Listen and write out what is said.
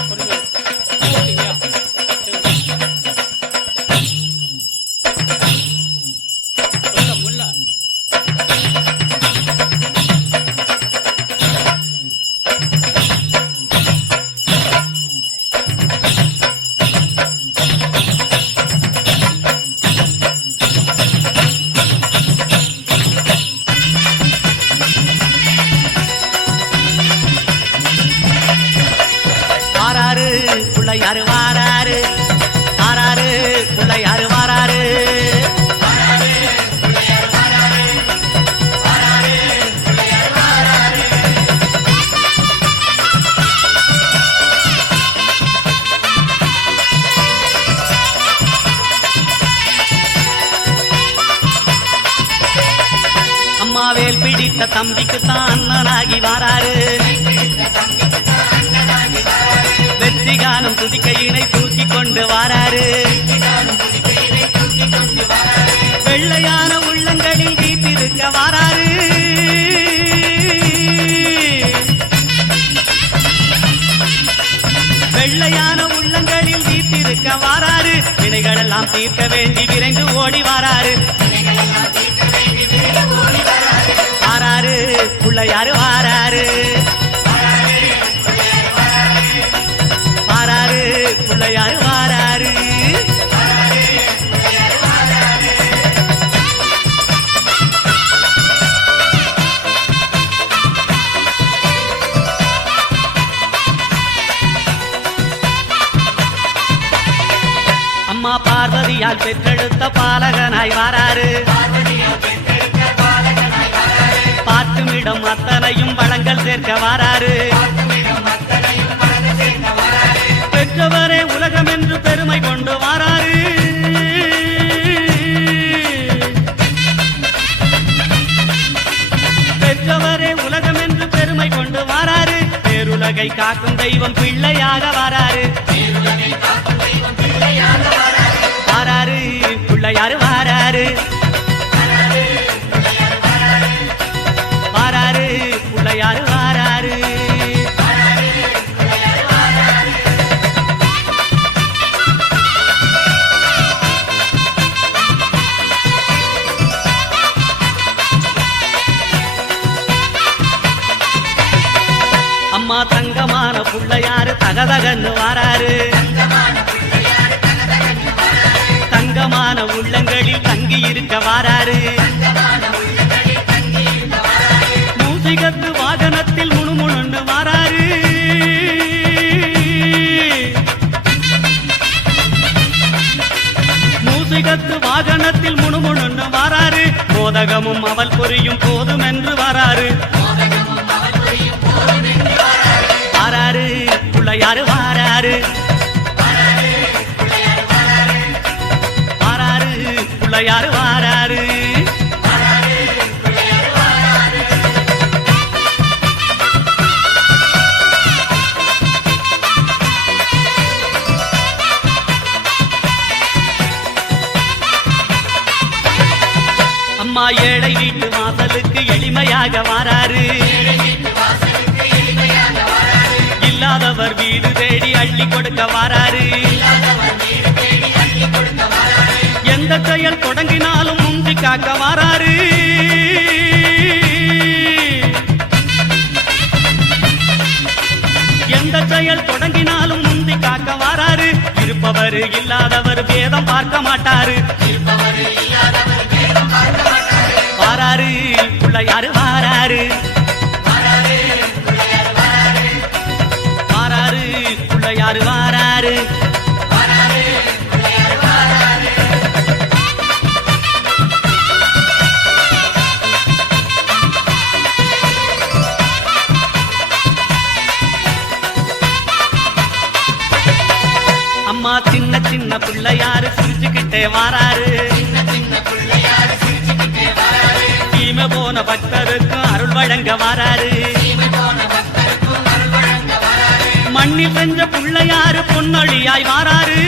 வாராரு பிள்ளையாரு வாராரு? ஆறாரு பிள்ளையாரு வாராரு? அம்மாவேல் பிடித்த தம்பிக்கு தான் அண்ணனாகி வாராரு. வெற்றி காணும் துதிக்கையினை தூக்கி கொண்டு வாராரு. வெள்ளையான உள்ளங்களில் வீட்டிருக்க வாராரு. வெள்ளையான உள்ளங்களில் வீட்டிருக்க வாராரு. வினைகளெல்லாம் தீர்க்க வேண்டி விரைந்து ஓடி வாராரு. வாராரு பிள்ளையாரு வாராரு வாராரு. பிள்ளையாரு வாராரு? அம்மா பார்வதியால் பெற்றெடுத்த பாலகனாய் வாராரு. பார்த்துமிடம் அத்தனையும் வளங்கள் சேர்க்க வாராரு. காக்கும் தெய்வம் பிள்ளையாக வராரு. அம்மா தங்கமான புள்ளையாரு தகதகன்னு வாராரு. தங்கமான உள்ளங்களில் தங்கி இருக்க வாராரு. மூசிகத்து வாகனத்தில் முணுமுணுன்னு வாராரு. மூசிகத்து வாகனத்தில் முணுமுணுன்னு வாராரு. மோதகமும் அவள் பொரியும் போதும் என்று வாராரு. பிள்ளையாரு வாராரு. வாராரு பிள்ளையாரு வாராரு. அம்மா ஏழை வீட்டு வாசலுக்கு எளிமையாக வாராரு. இல்லாதவர் வீடு தேடி அள்ளி கொடுக்க வாராரு. எந்த செயல் தொடங்கினாலும் முந்தி காக்க வாராரு. எந்த செயல் தொடங்கினாலும் முந்தி காக்க வாராரு. இருப்பவர் இல்லாதவர் பேதம் பார்க்க மாட்டாரு. பிள்ளையாரு வாராரு? அம்மா சின்ன சின்ன பிள்ளையாரு சிரிச்சுக்கிட்டே வாராரு. தீமை போன பக்தருக்கு அருள் வழங்க வாராரு. கண்ணில் செஞ்ச பிள்ளையாரு பொன்னொழியாய் மாறாரு